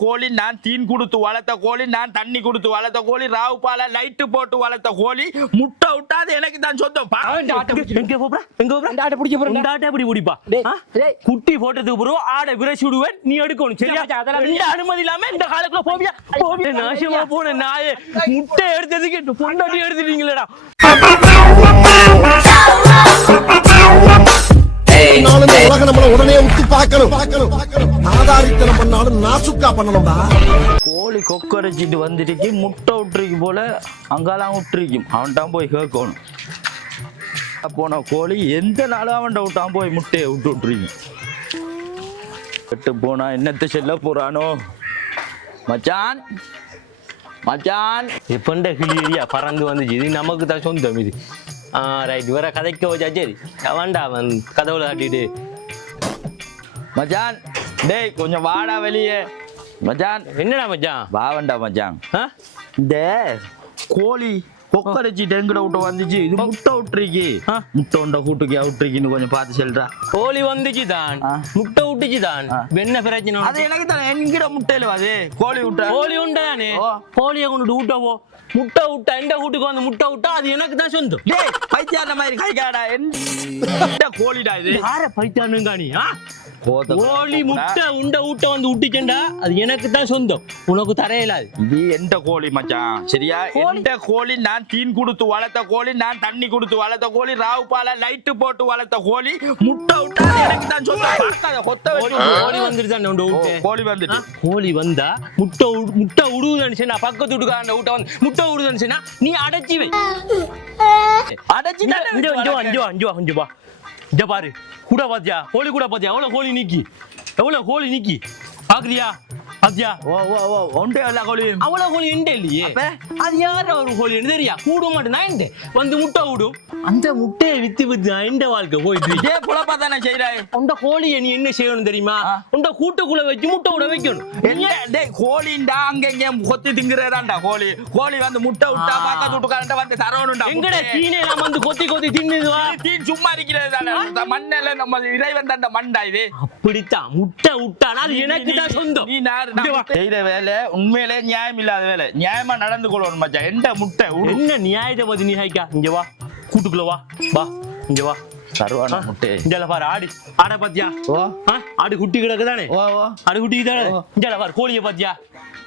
கோழி நான் தீன் கொடுத்து வளர்த்த கோழி நான் தண்ணி கொடுத்து வளர்த்த கோழி ராவு பால லைட்டு போட்டு வளர்த்த கோழி முட்டை விட்டாது எனக்கு தான் சொந்தம். எங்க போறா எங்க போறா ஆட்டை பிடிக்க ஆட்டை பிடிப்பா. குட்டி போட்டதுக்கு பிறகு ஆடை விரைச்சு விடுவேன். நீ எடுக்கணும் சரியா? இந்த அனுமதி இல்லாம இந்த காலக்குள்ள போவியா? போவியா? நாசமா போன நாயே. முட்டை எடுத்ததுக்கு பொண்டாட்டி எடுத்துட்டீங்களேடா. பண்ணாலும் நாசுக்கா பண்ணணும்டா. கோழி கொக்கரைச்சிட்டு வந்துட்டு முட்டை விட்டுருக்கு போல அங்கெல்லாம் விட்டுருக்கும். அவன்கிட்ட போய் கேட்கணும். போன கோழி எந்த நாளும் அவன்கிட்ட விட்டான் போய் முட்டையை விட்டு விட்டுருக்கு கெட்டு போனா என்னத்தை செல்ல போறானோ? மச்சான் மச்சான். எப்பண்ட கிளியா பறந்து வந்துச்சு. இது நமக்கு தான் சொந்தம் இது. ஆ ரைட் வேற கதைக்க வச்சா சரி. வேண்டா அவன் கதவுல காட்டிட்டு மச்சான் டேய் கொஞ்சம் வாடா வெளியே. மச்சான். என்னடா மச்சான்? வாவண்டா மச்சான்? இந்த கோழி கொக்கரைச்சி டெங்குட விட்டு வந்துச்சு. இது முட்டை விட்டுருக்கு. முட்டை உண்டை கூட்டுக்கு விட்டுருக்குன்னு கொஞ்சம் பார்த்து சொல்றா. கோழி வந்துச்சு தான். முட்டை விட்டுச்சு தான். என்ன பிரச்சனை அது எனக்கு தான். என்கிற முட்டையில அது. கோழி விட்ட. கோழி உண்டானே? ஓ. கோழியை கொண்டு விட்டவோ முட்டை விட்டா எந்த வீட்டுக்கு வந்து முட்டை விட்டா அது எனக்கு தான் சொந்தம். டேய் பைத்தியார மாதிரி கை காடா என்ன கோழிடா இது. யார பைத்தானுங்க நீ கோழி முட்டை உண்டை விட்ட வந்து விட்டுச்சேன்டா அது எனக்கு தான் சொந்தம். உனக்கு தரையிலாது. இது எந்த கோழி மச்சான்? சரியா? எந்த கோழி நான் தீன் கொடுத்து வளர்த்த கோழி நான் தண்ணி கொடுத்து வளர்த்த கோழி ராவு பால லைட்டு போட்டு வளர்த்த கோழி முட்டை விட்டா எனக்கு தான் சொந்தம் கொத்த கோழி வந்துருச்சு உண்டு ஓ, விட்டு கோழி வந்துட்டு. கோழி வந்தா முட்டை முட்டை உடுவுதுன்னு நான் பக்கத்து வீட்டுக்காரன் விட்ட வந்து முட்டை உடுதுன்னு நீ அடைச்சி வை. அடைச்சு வா, வா, இங்க வா, இங்க வா, இங்க பாரு. கூட பாத்தியா? கோழி கூட பாத்தியா? எவ்வளவு கோழி நீக்கி? எவ்வளவு கோழி நீக்கி? பாக்குறியா? ஓ ஓ ஓ ஒன்றே எல்லா கோழியும் அவ்வளவு கோழி என்கிட்ட இல்லையே? அது யார ஒரு கோழி? தெரியா. கூட மாட்டேன் நான் என்கிட்ட. வந்து முட்டை விடும் அந்த முட்டையை வித்து வித்து எந்த வாழ்க்கை போயிட்டு. இதே புலப்பா தானே செய்யறாய் உண்ட கோழியை நீ என்ன செய்யணும் தெரியுமா. உண்ட கூட்டுக்குள்ள வச்சு முட்டை விட வைக்கணும். என்ன? டேய் கோழிண்டா? அங்க இங்க கொத்தி திங்குறதாண்டா கோழி. கோழி வந்து முட்டை விட்டா ஆ. பக்கத்து வீட்டுக்காரன்ட்ட வந்து தரவணும்டா எங்கட தீனே நான் வந்து கொத்தி கொத்தி தின்னுது வா. தீ சும்மா இருக்கிறது தானே. மண்ணெல்ல நம்ம இறைவன் தாண்ட மண்டா இது. அப்படித்தான். முட்டை விட்டானா அது எனக்கு தான் சொந்தம். நீ வேலை உண்மையிலே நியாயம் இல்லாத வேலை. நியாயமா நடந்து கொள்ளணும் மச்சான். எந்த முட்டை. என்ன நியாயத்தை பத்தி நீ ஹைக்கா? இங்க வா. கூட்டுக்குள்ள வா. வா. இங்க வா. முட்டை. இங்க பாரு ஆடு. ஆட பாத்தியா? ஓ? ஆடு குட்டி கிடக்குதானே? ஓ ஓ. ஆடு குட்டி தானே. இங்க பாரு கோழியை பாத்தியா?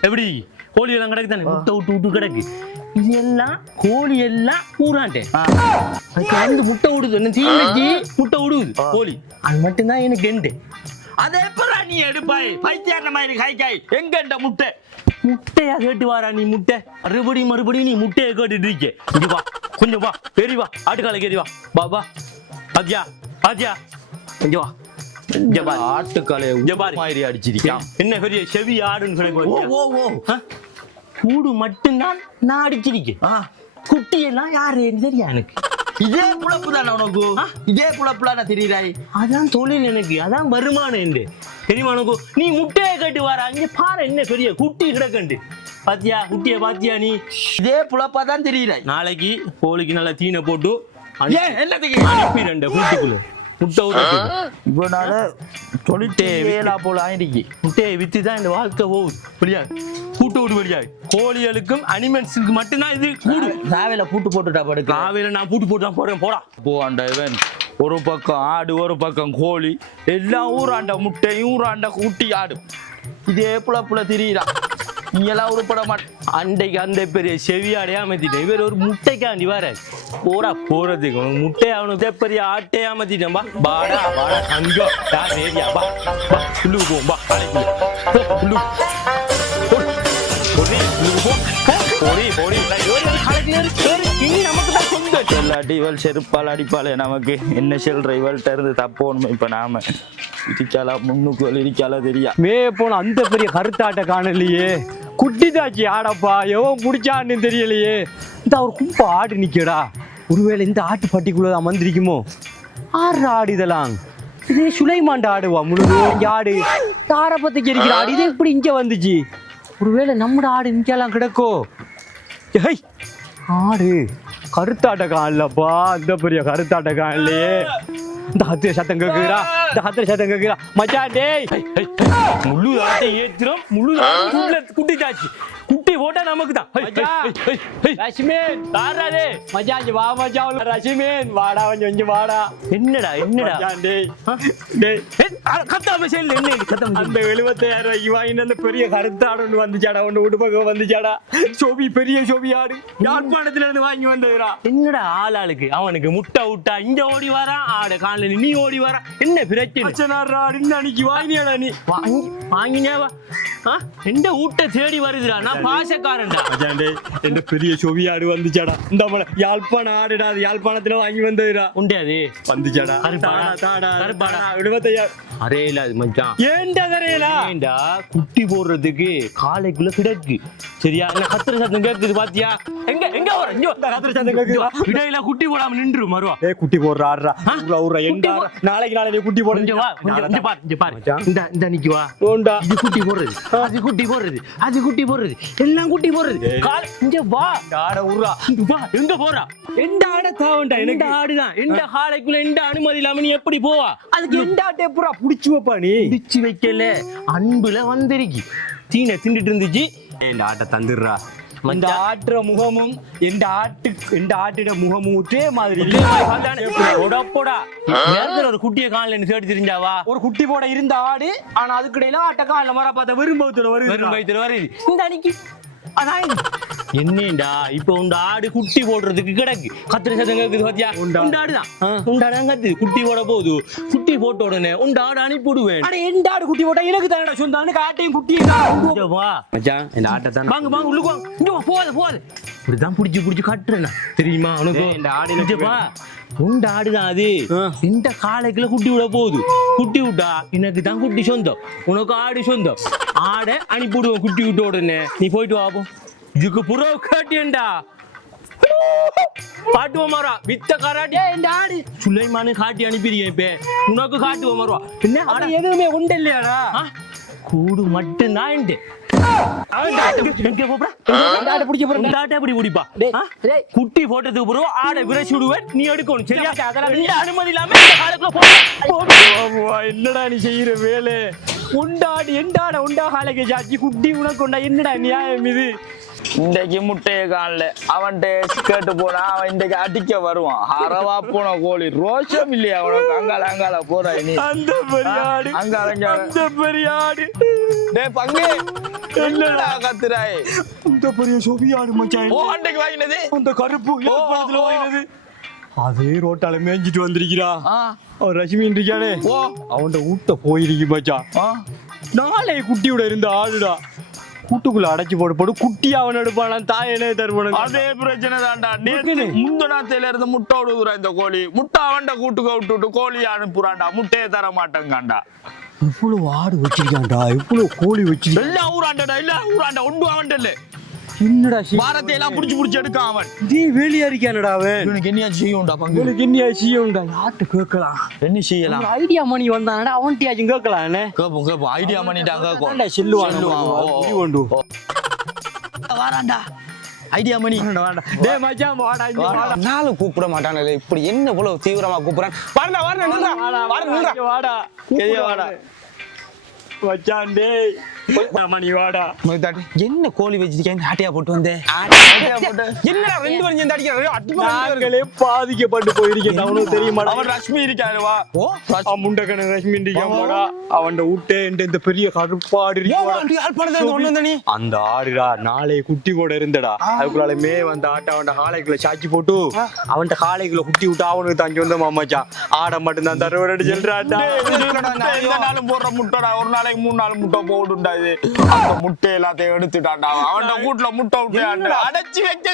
எப்படி? கோழி எல்லாம் கிடக்கு தானே முட்டை விட்டு விட்டு கிடக்கு. இது எல்லாம் கோழி எல்லாம். அதுக்கு வந்து முட்டை விடுது என்ன தீ முட்டை விடுது கோழி. அது மட்டும்தான் எனக்கு எண்டு. அதை எப்படா நீ எடுப்பாய். பைத்தியான மாதிரி காய் காய் எங்க இந்த முட்டை? முட்டையா கேட்டு வாரா நீ முட்டை. மறுபடியும் மறுபடியும் நீ முட்டையை கேட்டுட்டு இருக்க. இங்க வா கொஞ்சம் வா. பெரிய வா ஆட்டுக்கால கேரி வா. வா வா. பாத்தியா பாத்தியா இங்க வா. இங்க பாரு. ஆட்டுக்காலைய இங்க பாரு. மாதிரி அடிச்சிருக்கான் என்ன பெரிய செவி ஆடுன்னு கிடக்கு ஓ பாத்தியா? ஓ ஓ. ஆ? கூடு மட்டும்தான் நான் அடிச்சிருக்கேன். ஆ. குட்டி எல்லாம் யாருன்னு தெரியா எனக்கு? இதே புழப்பு தானே உனக்கு இதே புழப்புலான திரியிறாய் அதான் தொழில் எனக்கு அதான் வருமானம் என்று. தெரியுமா உனக்கு? நீ முட்டையை கட்டு வர அங்க பாரு என்ன பெரிய குட்டி கிடக்கண்டு. பாத்தியா? குட்டிய பாத்தியா நீ? இதே புழப்பா தான் திரியிறாய். நாளைக்கு கோழிக்கு நல்லா தீனை போட்டு என்னத்துக்கு? அனுப்பிடண்ட கூட்டுக்குள்ள முட்டை. இவனால தொழிட்டே வேலா போல ஆயிடுச்சு. முட்டையை வித்து தான் இந்த வாழ்க்கை போகுது. வெளியா கூட்டு விடு வெளியா கோழிகளுக்கும் அனிமல்ஸுக்கு மட்டும்தான் இது கூடு. நாவில பூட்டு போட்டுட்டா படுக்க காவையில நான் பூட்டு போட்டு தான் போறேன் போடா. போவாண்ட இவன். ஒரு பக்கம் ஆடு ஒரு பக்கம் கோழி. எல்லாம் ஊராண்ட முட்டையும் ஊராண்ட குட்டி ஆடு. இதே புல புல திரியிறான் நீ எல்லாம் உருப்பட மாட்ட அன்றைக்கு அந்த பெரிய செவியாடையே அமைத்திட்டேன். இவர் ஒரு முட்டைக்காண்டி வர போடா போறதுக்கு முட்டை அவனுக்கு பெரிய ஆட்டையா அமைத்திட்டேன் பா பாடா பாடா அங்கோ டா ஏரியா பா பா உள்ளுக்கு போ பா போடி, போ. போடி, போடி. இவள் செருப்பால் அடிப்பாளே நமக்கு என்ன சொல்ற இவள்கிட்ட இருந்து தப்போணும் இப்ப நாம இடிக்காலா முன்னுக்கு இடிக்காலா தெரியா மே போன அந்த பெரிய கருத்தாட்ட காணலையே குட்டிதாச்சி ஆடப்பா எவன் பிடிச்சான்னு தெரியலையே இந்த ஒரு கும்ப ஆடு நிக்கடா ஒருவேளை இந்த ஆட்டு பட்டிக்குள்ளதான் வந்திருக்குமோ? ஆறு ஆடு இதெல்லாம். இது சுலைமாண்ட ஆடுவா முழு ஆடு. தாரப்பத்துக்கு இருக்கிற ஆடு இது எப்படி இங்கே வந்துச்சு. ஒருவேளை நம்மட ஆடு இங்கெல்லாம் கிடக்கோ? ஏய் ஆடு. கருத்தாட்ட காணலப்பா இந்த பெரிய கருத்தாட்ட காணலையே. இந்த ஹத்திர சத்தம் கேட்குறா இந்த ஹத்திர சத்தம் கேட்குறா மச்சா டேய். முழு ஆட்டை ஏத்துறோம் முழு குட்டி தாச்சு போட்டா நமக்கு தான் மச்சான். ரஷ்மின் தாராதே மச்சான் இங்க வா மச்சான் ரஷ்மின் வாடா கொஞ்சம் வாடா. என்னடா என்னடா? டேய் டேய். கத்தாம என்ன? கத்தாம. அந்த எழுபத்தாயிரம் ரூபாய்க்கு வாங்கின அந்த பெரிய கருத்தாடு ஒன்று வந்துச்சாடா ஒன்று வீட்டு பக்கம் வந்துச்சாடா. சோபி பெரிய சோபி ஆடு. யாழ்ப்பாணத்துல இருந்து வாங்கி வந்ததுடா. என்னடா ஆள் ஆளுக்கு? அவனுக்கு முட்டை விட்டா இங்க ஓடி வரான் ஆட காலில் நீ ஓடி வர என்ன பிரச்சனை? அச்சனாடுறா அடின்னு அன்னைக்கு வாங்கினியாடா நீ. வாங்கி வாங்கினேவா ஆ? எந்த ஊட்ட தேடி வருதுடா? நான் பாசக்காரன்டா மச்சான் டேய் எந்த பெரிய சோபி ஆடு வந்துச்சாடா இந்த மலை யாழ்ப்பாண ஆடுடா அது யாழ்ப்பாணத்துல வாங்கி வந்ததுடா உண்டே அது வந்துச்சாடா கருப்பாடா? கருப்பாடா? தாடா இல்ல அது மச்சான் ஏன்டா தரையலா ஏண்டா? குட்டி போடுறதுக்கு காலைக்குள்ள கிடக்கு. சரியா? என்ன கத்துற சத்தம் கேக்குது பாத்தியா? எங்க எங்க வர இங்க வா. கத்துற சத்தம் கேக்குதா? இடையில குட்டி போடாம நின்று மறுவா ஏய் குட்டி போடுறா ஆடுறா. ஊரா ஊரா குட்டி நாளைக்கு நாளை நீ குட்டி போடு. இங்க வா இங்க பாரு இங்க பாரு. இந்த இந்த நிக்கு வா. ஓண்டா இது குட்டி போடுறது. அது குட்டி போடுறது. அது குட்டி போடுறது. எல்லாம் குட்டி போடுறது. கால் இங்க வா. ஆட ஊரா வா. எங்க போறா? எந்த ஆட தாவண்டா எனக்கு? ஆடுதான்? எந்த காலைக்குள்ள எந்த அனுமதி இல்லாம நீ எப்படி போவா? அதுக்கு எந்த ஆட்டை பூரா புடிச்சு வைப்பா நீ? பிடிச்சு வைக்கல. அன்புல வந்திருக்கி. தீனை திண்டுட்டு இருந்துச்சு. இந்த ஆட்டை தந்துடுறா. இந்த. ஆட்டுற முகமும் எந்த ஆட்டு எந்த ஆட்டிட முகமும் ஒரே மாதிரி இல்ல, பார்த்தானே. போடா, போடா. நேரத்துல ஒரு குட்டிய காலில் சேர்த்து தெரிஞ்சாவா ஒரு குட்டி போட இருந்த ஆடு ஆனா அதுக்கிடையில ஆட்டக்கா இல்ல மர பார்த்த வெறும் வருது. வயித்துல வருது. இந்த அன்னைக்கு அதான் இது. என்னேண்டா? இப்ப உண்ட ஆடு குட்டி போடுறதுக்கு கிடக்கு. கத்திர சத்தம் கேக்குது பாத்தியா? உண்டா. ஆடுதான். உண்ட ஆடு கத்து. குட்டி போட போகுது. குட்டி போட்ட உடனே உண்ட ஆடு அனுப்பிடுவேன் ஆனா எந்த ஆடு குட்டி போட்டா எனக்கு தானடா சொந்தானு குட்டியும் இங்க வா. மச்சான் இந்த ஆட்டை தான் வாங்க வாங்க உள்ளுக்கு வாங்க. இங்க வா போகாத போகாத. இப்படிதான் புடிச்சு புடிச்சு கட்டுறேன். தெரியுமா உனக்கு? இந்த இங்க வா. உண்ட ஆடுதான் அது. இந்த காலைக்குள்ள குட்டி விட போகுது. குட்டி விட்டா எனக்கு தான் குட்டி சொந்தம். உனக்கு ஆடு சொந்தம். ஆடை அனுப்பிவிடுவோம் குட்டி விட்ட உடனே. நீ போயிட்டு வா போ. இதுக்கு புறவு காட்டியண்டா. காட்டுவோம் மாறா வித்த காராட்டி. இந்த ஆடு. சுலைமானு காட்டி அனுப்பிடுங்க இப்ப. உனக்கு காட்டுவோம் மாறுவா என்ன ஆனா எதுவுமே உண்டு இல்லையாடா? கூடு மட்டும் தான் போறா. குட்டி போட்டதுக்கு பிறகு ஆடை விரைச்சு விடுவேன். நீ எடுக்கணும் சரியா? அதெல்லாம் அனுமதி இல்லாம என்னடா நீ செய்யற வேலை? உண்டாடு எண்டாட உண்டா காலைக்கு சாச்சி குட்டி உனக்கு உண்டா என்னடா நியாயம் இது? இன்றைக்கு முட்டைய காணல. அவன்கிட்ட கேட்டு போனா அவன் இன்றைக்கு அடிக்க வருவான். அறவா போன கோழி. ரோஷம் இல்லையா அவனுக்கு அங்கால அங்கால போற நீ அந்த பெரிய ஆடு அங்க அலைஞ்சா. அந்த பெரிய ஆடு டேய் பங்கு. என்னடா கத்துறாய்? அந்த பெரிய ஆடு மச்சான். ஓ அன்றைக்கு வாங்கினது? அந்த கருப்பு. வாங்கினது. அதே ரோட்டால மேய்ஞ்சிட்டு வந்திருக்கிறா. அவன் ரஷ்மின் இருக்கானே. அவன்கிட்ட ஊட்ட போயிருக்கு மச்சான். நாளை குட்டியோட இருந்த ஆடுடா. கூட்டுக்குள்ள அடைச்சு போட்டு போட்டு குட்டி அவன் எடுப்பானா? தாயனே தருவானு அதே பிரச்சனை தான்டா. நேத்து. முந்தனாத்தில இருந்து முட்டை விடுதுரா இந்த கோழி. முட்டை அவன்ட கூட்டுக்க விட்டுட்டு கோழி அனுப்புறான்டா. முட்டையை தர மாட்டேங்காண்டா இவ்வளவு ஆடு வச்சிருக்கான்டா. இவ்வளவு கோழி வச்சிருக்கான் எல்லாம் ஊராண்டடா இல்ல ஊராண்டா. ஒன்று அவன்ட இல்ல. என்னடா வாரத்தை எல்லாம் புடிச்சு புடிச்சு எடுக்கான் அவன். நீ வெளியா இருக்கானடா அவன். இவனுக்கு என்ன செய்யும்டா பங்கு? இவனுக்கு என்ன செய்யும்டா? யார்கிட்ட கேட்கலாம்? என்ன செய்யலாம்? ஐடியா மணி வந்தானடா அவன்கிட்டயாச்சும் கேட்கலாம் கேப்போம் கேப்போம் ஐடியா பண்ணிட்டாங்க தான்டா செல்லுவான்? செல்லுவான், வாராண்டா ஐடியா மணி மச்சான் வாடா வாடா. நாளும் கூப்பிட மாட்டானே இப்படி என்ன இவ்வளவு தீவிரமா கூப்பிடுறான்? நில்றா. வாடா வாடா நில்றா. வாடா. வாடா. மச்சான் டேய். என்ன கோழி வச்சிருக்கேன் ஆட்டையா போட்டு வந்தேன் என்னடா ரெண்டு பேரும் சேர்ந்து அடிக்கிறாரு பாதிக்கப்பட்டு போயிருக்கேன். அவனுக்கு தெரியுமாடா? அவன் ரஷ்மி இருக்காரு வா. ஓ அவன் முண்டக்கண ரஷ்மி இருக்காமாடா அவன் விட்டு இந்த பெரிய கருப்பாடு அந்த ஆடுடா நாளை குட்டி கூட இருந்தடா. அதுக்குள்ளால மே வந்த ஆட்டை அவன் காலைக்குள்ள சாச்சி போட்டு அவன் காலைக்குள்ள குட்டி விட்டு அவனுக்கு தங்கி வந்த மாமாச்சான். ஆடை மட்டும் தான் தருவரடி செல்றாடா எந்த நாளும் போடுற முட்டைடா. ஒரு நாளைக்கு மூணு நாள் முட்டை போடுண்டா அந்த முட்டை எல்லாத்தையும் எடுத்துட்டான்டா. அவன் வீட்டுல முட்டை விட்டு அடைச்சு வைக்க.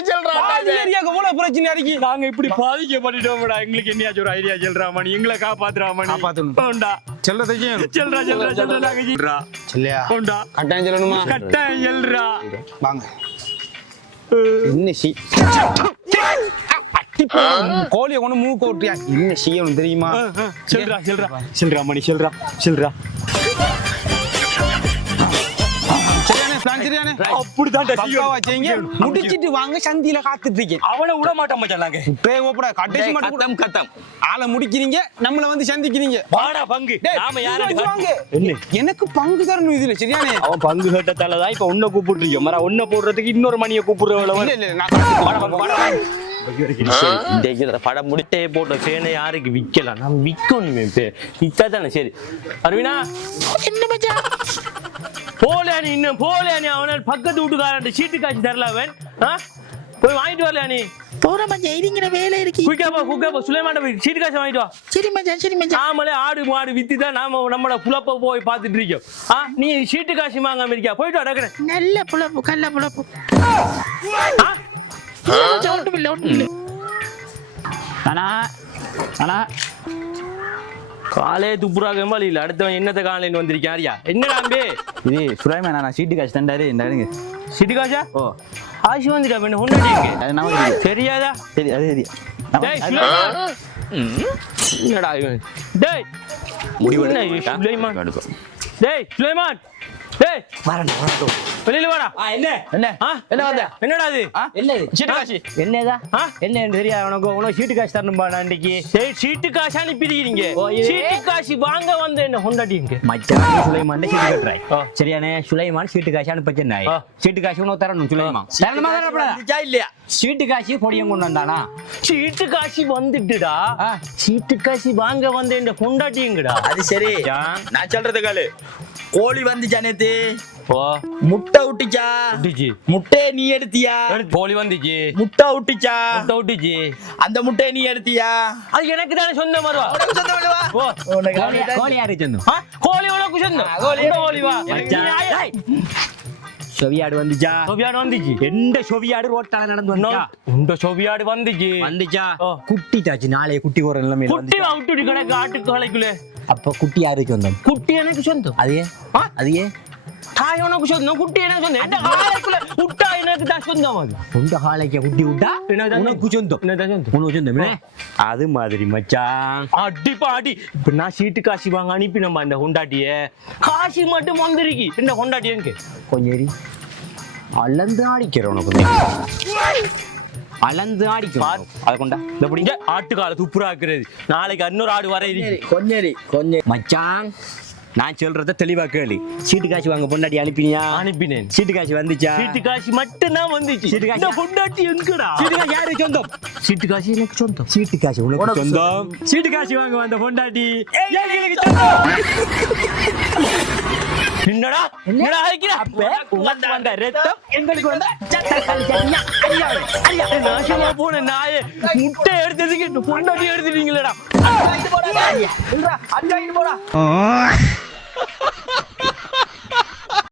ஏரியாக்கு இவ்வளவு பிரச்சனை அடிக்கி? நாங்க இப்படி பாதிக்கப்பட்டுட்டோம்டா. எங்களுக்கு என்னையாச்சும் ஒரு ஐடியா சொல்றா மணி. எங்களை காப்பாத்துறா மணி. காப்பாத்தணும். உண்டா செல்லத்தையும் செல்றா செல்றா செல்றா நாங்க சொல்றா இல்லையா உண்டா கட்டாயம் சொல்லணுமா? கட்டாயம் செல்றா. வாங்க. என்ன சி கோழியை கொண்டு மூக்கு ஓட்டியா? என்ன செய்யணும் தெரியுமா? செல்றா செல்றா. செல்றா மணி. செல்றா செல்றா. நான் சரியானே அப்படிதான் பக்காவா செய்யுங்க. முடிச்சிட்டு வாங்க சந்தியில காத்துட்டு இருக்கேன். அவனை விட மாட்டோம் மச்சான் நாங்க. முட்டையை ஓப்படா கடைசி மட்டும் கூட- கத்தம் கத்தம். ஆளை முடிக்கிறீங்க நம்மள வந்து சந்திக்கிறீங்க. வாடா பங்கு. நாம. என்ன? எனக்கு பங்கு தரணும் இதுல சரியானே? அவன் பங்கு கேட்டதால தான் இப்ப உன்னை கூப்பிட்டுருக்கோம். மர உன்னை போடுறதுக்கு இன்னொரு மணியை கூப்பிடுறவளவன் இல்ல இல்ல நான் காசு- இந்த படம் முடிட்டே போட்ட ஃபேனை யாருக்கு விக்கலாம் நம்ம விற்கணுமே இப்போ. வித்தா தானே சரி. அரவினா? என்ன மச்சான்? போல நீ இன்னும் போல நீ அவன பக்கத்து வீட்டுக்காரன் சீட்டு காசு தரல அவன். ஆ? போய் வாங்கிட்டு வரல நீ. போற மச்சான் இருங்கிற வேலை இருக்கு. குயிக்காப்பா குயிக்காப்பா சுலைமாண்ட போய் சீட்டு காசு வாங்கிட்டு வா. சரி மச்சான் சரி மச்சான். நாமளே ஆடு மாடு வித்து தான் நாம நம்மளோட புலப்ப போய் பார்த்துட்டு இருக்கோம். ஆ நீ சீட்டு காசு வாங்காம இருக்கியா? போயிட்டு வா டக்குனு. நல்ல புழப்பு. ஆ? ஒன்றும் இல்லை ஒன்றும் இல்லை ஆனா ஆனா காலே துப்புராக இல்ல அடுத்தவன் என்னத்த காலைன்னு வந்திருக்கேன் அறியா என்னடா அம்பே இது சுலைமான் நான் சீட்டு காசு தண்டாரு இந்த எடுங்க சீட்டு காசா ஓ ஆசி வந்துட்டா பெண்ணு கொண்டாடிங்க அது நான் வந்து- தெரியாதா சரி அது சரி என்னடா இவன் டேய் என்ன சுலைமான் டேய் சுலைமான் டேய் வரணும் வரட்டும் வெளியில வாடா. என்ன? என்ன? ஆ என்ன வந்த? என்னடா இது என்னது? சீட்டு காசு. என்னதா? என்ன தெரியா உனக்கு. உனக்கு சீட்டு காசு தரணும்பா இன்னைக்கு டேய் சீட்டு காசு இது- சீட்டு காசு வாங்க வந்த என்ன கொண்டாடிங்க மச்சான் சுலைமான் சீட்டு கட்டுறாய். சரியானே சுலைமான் சீட்டு காசு அனுப்பிச்சிருந்தாய். சீட்டு காசு உனக்கு தரணும் சுலைமான். தரணுமா தரப்படாதா இல்லையா? சீட்டு காசு பொடியும் கொண்டு வந்தானா? சீட்டு காசு வந்துட்டுடா. சீட்டு காசு வாங்க வந்த என்ன கொண்டாடிங்கடா அது சரி. மச்சான். நான் சொல்றது காலு கோழி வந்துச்சா நேத்து? ஓ முட்டை விட்டுச்சா விட்டுச்சு முட்டையை நீ எடுத்தியா? எடுத்து கோழி வந்துச்சு. முட்டை விட்டுச்சா முட்டை விட்டுச்சு அந்த முட்டையை நீ எடுத்தியா? அது எனக்கு தானே சொந்தம் வருவா உனக்கு? ஓ உனக்கு கோழி தான் கோழி யாரு சொந்தம்? கோழி உனக்கு சொந்தம். கோழி. கோழி வா. சொவியாடு வந்துச்சா? சொவியாடு வந்துச்சு. எந்த சொவியாடு ரோட்டால நடந்து வந்துச்சா? இந்த சொவியாடு வந்துச்சு. வந்துச்சா. குட்டிட்டாச்சு நாளைய குட்டி ஒரு நிலைமையில குட்டி விட்டுட்டு கிடக்கு ஆட்டுக்கு கலைக்குள்ள அப்ப குட்டி யாருக்கு சொந்தம்? குட்டி எனக்கு சொந்தம். அது ஏன்? ஆ? அது ஏன்? தாய் உனக்கு சொந்தம் குட்டி எனக்கு சொந்தம் எந்த காலைக்குள்ள விட்டா எனக்கு தான் சொந்தம் அது ஹாலைக்கு குட்டி விட்டா உனக்கு சொந்தம் உனக்கு சொந்தம்? அது மாதிரி மச்சான் அடி பாடி இப்ப நான் சீட்டு காசு வாங்க அனுப்பி நம்ம அந்த கொண்டாட்டிய காசு மட்டும் வந்திருக்கு என்ன கொண்டாட்டி எங்க கொஞ்சம். அளந்து ஆடிக்கிறோம் உனக்கு அளந்து ஆடிக்கிறோம் அதை கொண்டா இந்த பிடி. இங்க ஆட்டுக்கால துப்புராக்குறது நாளைக்கு இன்னொரு ஆடு வர கொஞ்சரி கொஞ்சம் மச்சான் நான் சொல்றத தெளிவா கேளு. சீட்டு காசு வாங்க பொண்டாட்டி அனுப்பினியா? அனுப்பினேன். சீட்டு காசு வந்துச்சா? சீட்டு காசு மட்டும் தான் வந்துச்சு. சீட்டு காசு? இந்த கொண்டாட்டி எங்கடா? சீட்டு காசு யாரு சொந்தம்? சீட்டு காசு எனக்கு சொந்தம். சீட்டு காசு உனக்கு சொந்தம்? சீட்டு காசு வாங்க வந்த பொண்டாட்டி. எங்களுக்கு சொந்தம். என்னடா? என்னடா அழைக்கிற உனக்கு வந்த ரத்தம்? எங்களுக்கு வந்த நாசமா போன நாயே. முட்டை எடுத்ததுக்கு பொண்டாட்டி எடுத்துட்டீங்களடா. போடா